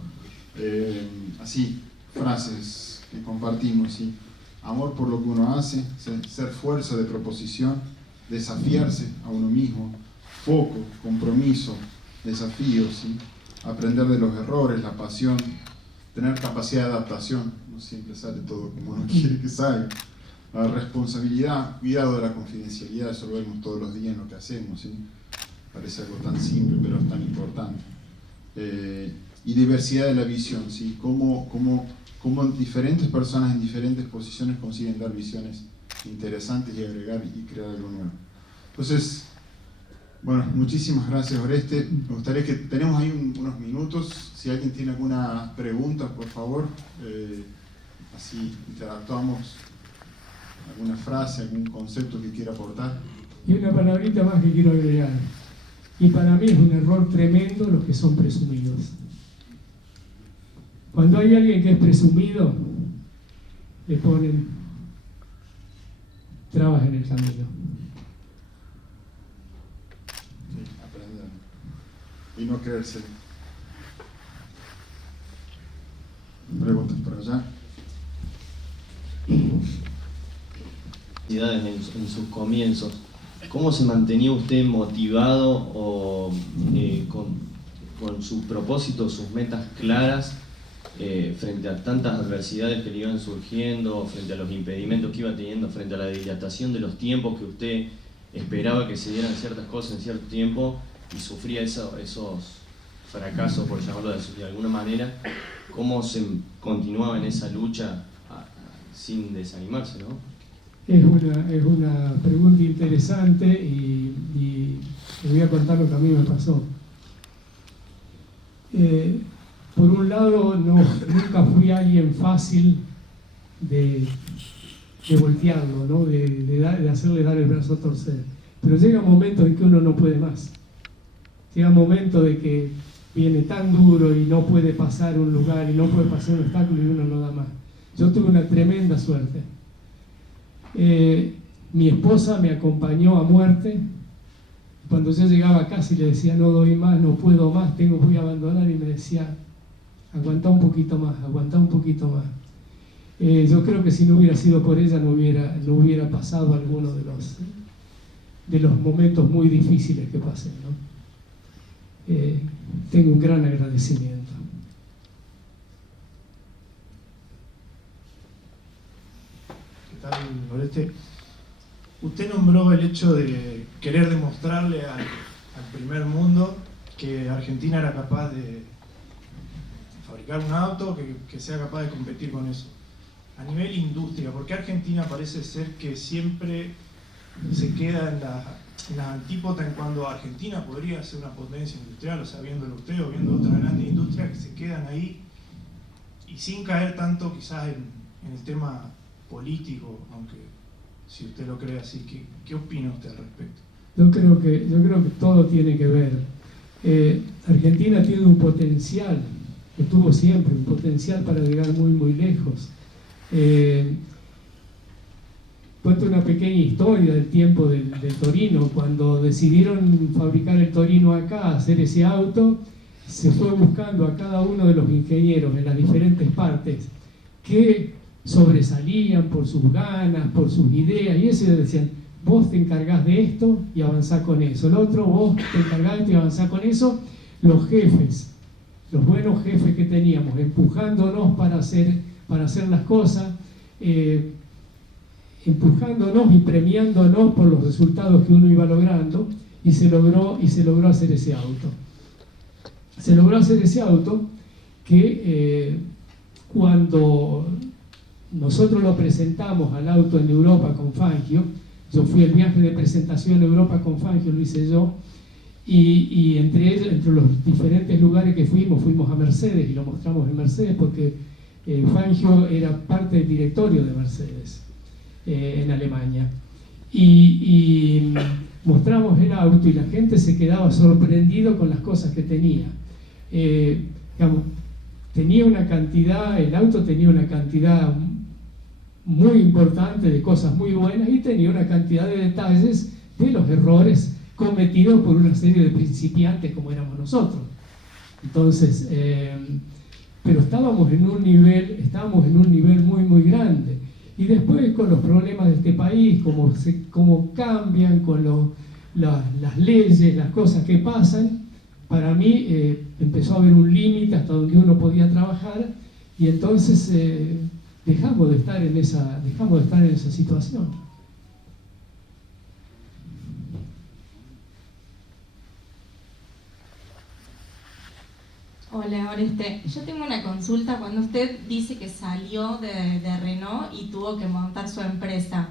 así, frases que compartimos, ¿sí? Amor por lo que uno hace, ser fuerza de proposición, desafiarse a uno mismo, foco, compromiso, desafíos, ¿sí? Aprender de los errores, la pasión, tener capacidad de adaptación, no siempre sale todo como uno quiere que salga, la responsabilidad, cuidado de la confidencialidad, eso lo vemos todos los días en lo que hacemos, ¿sí? Parece algo tan simple pero es tan importante. Y diversidad de la visión, ¿sí? Cómo diferentes personas en diferentes posiciones consiguen dar visiones interesantes y agregar y crear algo nuevo. Entonces, bueno, muchísimas gracias, Oreste. Me gustaría que tenemos ahí unos minutos. Si alguien tiene alguna pregunta, por favor, así interactuamos. Alguna frase, algún concepto que quiera aportar. Y una palabrita más que quiero agregar. Y para mí es un error tremendo los que son presumidos. Cuando hay alguien que es presumido, le ponen trabas en el camino. Y no creerse. Preguntas por allá. En sus comienzos, ¿cómo se mantenía usted motivado o con sus propósitos, sus metas claras frente a tantas adversidades que le iban surgiendo, frente a los impedimentos que iba teniendo, frente a la dilatación de los tiempos que usted esperaba que se dieran ciertas cosas en cierto tiempo y sufría esos fracasos, por llamarlo de alguna manera? ¿Cómo se continuaba en esa lucha sin desanimarse, no? Es una pregunta interesante y les voy a contar lo que a mí me pasó. Por un lado, nunca fui alguien fácil de voltearlo, ¿no? de hacerle dar el brazo a torcer. Pero llega un momento en que uno no puede más. Llega un momento de que viene tan duro y no puede pasar un lugar y no puede pasar un obstáculo y uno no da más. Yo tuve una tremenda suerte. Mi esposa me acompañó a muerte. Cuando yo llegaba a casa y le decía no doy más, no puedo más, voy a abandonar, y me decía aguantá un poquito más, aguantá un poquito más. Yo creo que si no hubiera sido por ella no hubiera pasado alguno de los momentos muy difíciles que pasé, ¿no? Tengo un gran agradecimiento. ¿Qué tal, Oreste? Usted nombró el hecho de querer demostrarle al primer mundo que Argentina era capaz de fabricar un auto, que sea capaz de competir con eso. A nivel industria, ¿por qué Argentina parece ser que siempre se queda en la antípoda en cuando Argentina podría ser una potencia industrial, o sea, viéndolo usted o viendo otras grandes industrias que se quedan ahí y sin caer tanto quizás en el tema político, aunque si usted lo cree así, ¿qué opina usted al respecto? Yo creo que todo tiene que ver. Argentina tiene un potencial, que tuvo siempre, un potencial para llegar muy, muy lejos. Cuento una pequeña historia del tiempo del Torino. Cuando decidieron fabricar el Torino acá, hacer ese auto, se fue buscando a cada uno de los ingenieros en las diferentes partes que sobresalían por sus ganas, por sus ideas, y eso decían: vos te encargás de esto y avanzás con eso, el otro, vos te encargás de esto y avanzás con eso. Los jefes, los buenos jefes que teníamos, empujándonos para hacer las cosas, empujándonos y premiándonos por los resultados que uno iba logrando, y se logró hacer ese auto. Se logró hacer ese auto que cuando nosotros lo presentamos al auto en Europa con Fangio, yo fui el viaje de presentación a Europa con Fangio, lo hice yo, y entre los diferentes lugares que fuimos a Mercedes y lo mostramos en Mercedes porque Fangio era parte del directorio de Mercedes en Alemania. Y mostramos el auto y la gente se quedaba sorprendido con las cosas que tenía. Digamos, el auto tenía una cantidad muy importante de cosas muy buenas y tenía una cantidad de detalles de los errores cometidos por una serie de principiantes como éramos nosotros. Entonces, pero estábamos en un nivel muy, muy grande. Y después con los problemas de este país, cómo cambian, con las leyes, las cosas que pasan, para mí empezó a haber un límite hasta donde uno podía trabajar, y entonces dejamos de estar en esa situación. Hola, Oreste. Yo tengo una consulta. Cuando usted dice que salió de Renault y tuvo que montar su empresa,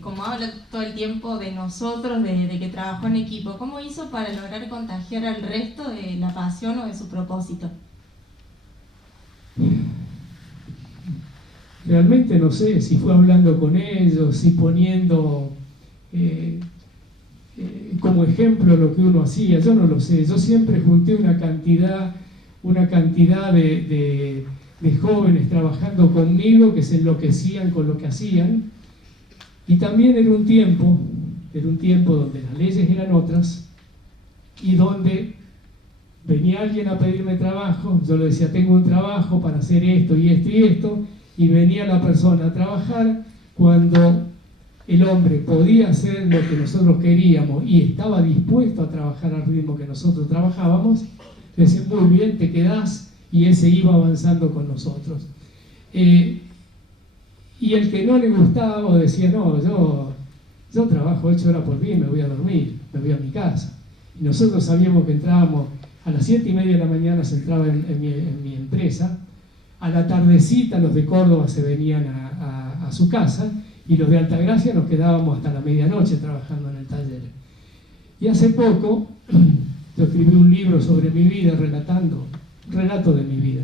como habla todo el tiempo de nosotros, de que trabajó en equipo, ¿cómo hizo para lograr contagiar al resto de la pasión o de su propósito? Realmente no sé si fue hablando con ellos, si poniendo como ejemplo lo que uno hacía, yo no lo sé. Yo siempre junté una cantidad de jóvenes trabajando conmigo que se enloquecían con lo que hacían, y también era un tiempo donde las leyes eran otras y donde venía alguien a pedirme trabajo, yo le decía: tengo un trabajo para hacer esto y esto y esto, y venía la persona a trabajar. Cuando el hombre podía hacer lo que nosotros queríamos y estaba dispuesto a trabajar al ritmo que nosotros trabajábamos, le decía: muy bien, te quedás, y ese iba avanzando con nosotros. Y el que no le gustaba decía: no, yo trabajo 8 horas por día y me voy a dormir, me voy a mi casa. Y nosotros sabíamos que entrábamos a las 7:30 de la mañana, se entraba en mi empresa, a la tardecita los de Córdoba se venían a su casa, y los de Altagracia nos quedábamos hasta la medianoche trabajando en el taller. Y hace poco yo escribí un libro sobre mi vida, relato de mi vida.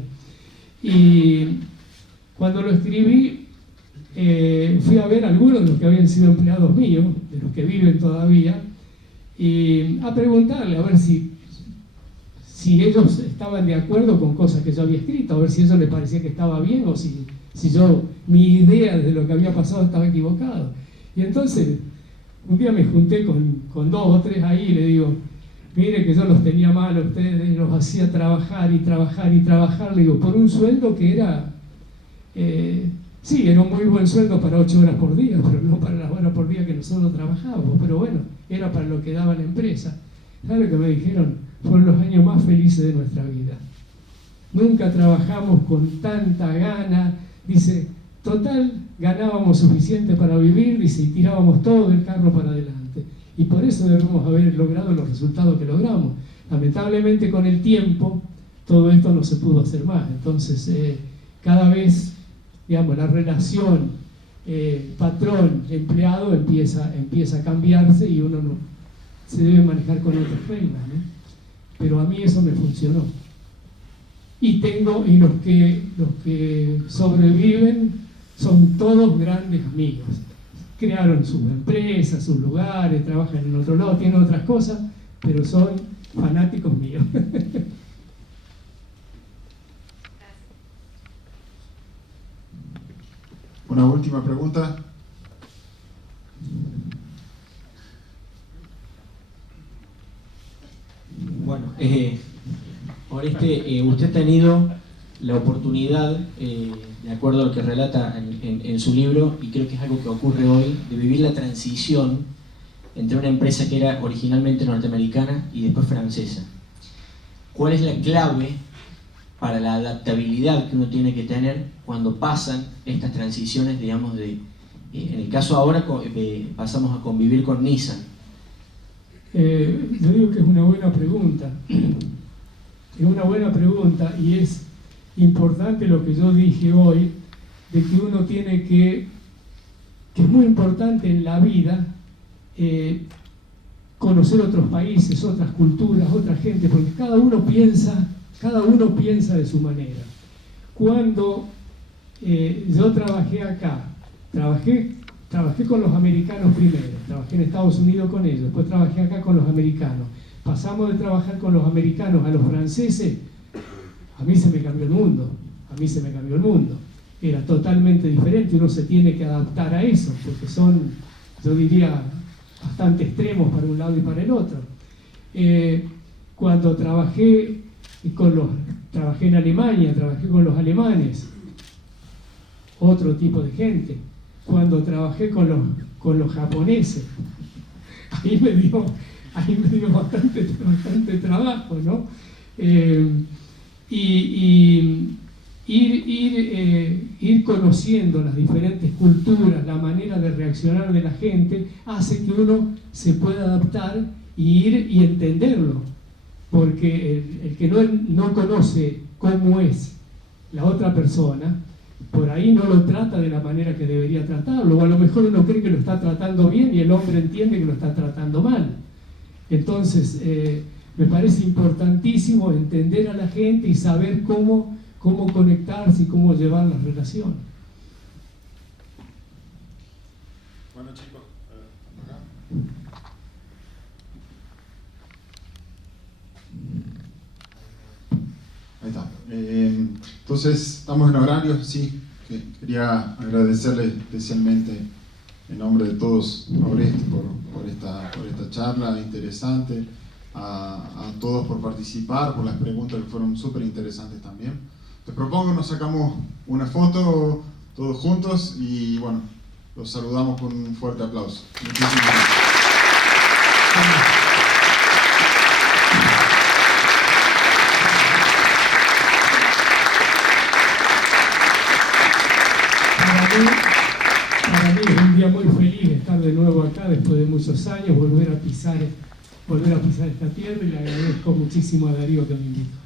Y cuando lo escribí, fui a ver a algunos de los que habían sido empleados míos, de los que viven todavía, y a preguntarle a ver si ellos estaban de acuerdo con cosas que yo había escrito, a ver si a ellos les parecía que estaba bien o si mi idea de lo que había pasado estaba equivocado. Y entonces un día me junté con 2 o 3 ahí y le digo: mire que yo los tenía mal a ustedes, los hacía trabajar y trabajar y trabajar, le digo, por un sueldo que era, sí, era un muy buen sueldo para 8 horas por día, pero no para las horas por día que nosotros trabajábamos, pero bueno, era para lo que daba la empresa. ¿Saben lo que me dijeron? Fueron los años más felices de nuestra vida. Nunca trabajamos con tanta gana. Dice, total, ganábamos suficiente para vivir, dice, y tirábamos todo el carro para adelante. Y por eso debemos haber logrado los resultados que logramos. Lamentablemente, con el tiempo, todo esto no se pudo hacer más. Entonces, cada vez, digamos, la relación patrón-empleado empieza a cambiarse y uno se debe manejar con otras reglas, ¿no? Pero a mí eso me funcionó. Y los que sobreviven son todos grandes amigos. Crearon sus empresas, sus lugares, trabajan en otro lado, tienen otras cosas, pero son fanáticos míos. Una última pregunta. Bueno, Oreste, usted ha tenido la oportunidad, de acuerdo a lo que relata en su libro, y creo que es algo que ocurre hoy, de vivir la transición entre una empresa que era originalmente norteamericana y después francesa. ¿Cuál es la clave para la adaptabilidad que uno tiene que tener cuando pasan estas transiciones, digamos, en el caso ahora pasamos a convivir con Nissan? Yo digo que es una buena pregunta. Es una buena pregunta y es importante lo que yo dije hoy, de que uno tiene que es muy importante en la vida conocer otros países, otras culturas, otra gente, porque cada uno piensa de su manera. Cuando yo trabajé acá, trabajé con los americanos primero, trabajé en Estados Unidos con ellos, después trabajé acá con los americanos. Pasamos de trabajar con los americanos a los franceses, a mí se me cambió el mundo, Era totalmente diferente, uno se tiene que adaptar a eso, porque son, yo diría, bastante extremos para un lado y para el otro. Cuando trabajé en Alemania, trabajé con los alemanes, otro tipo de gente. Cuando trabajé con los japoneses, ahí me dio bastante trabajo, ¿no? Ir conociendo las diferentes culturas, la manera de reaccionar de la gente, hace que uno se pueda adaptar y entenderlo. Porque el que no conoce cómo es la otra persona, por ahí no lo trata de la manera que debería tratarlo, o a lo mejor uno cree que lo está tratando bien y el hombre entiende que lo está tratando mal. Entonces, me parece importantísimo entender a la gente y saber cómo conectarse y cómo llevar las relaciones. Bueno, chicos, acá. Ahí está. Entonces, estamos en horario, sí. Quería agradecerle especialmente en nombre de todos a Oreste por esta charla interesante, a todos por participar, por las preguntas que fueron súper interesantes también. Te propongo nos sacamos una foto todos juntos y bueno, los saludamos con un fuerte aplauso. Muchísimas gracias. Para mí es un día muy feliz estar de nuevo acá después de muchos años, volver a pisar esta tierra, y le agradezco muchísimo a Darío que me invitó.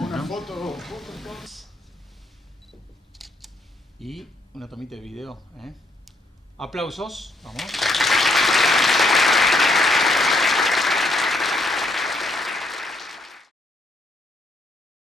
Una foto. Y una tomita de video. Aplausos, vamos.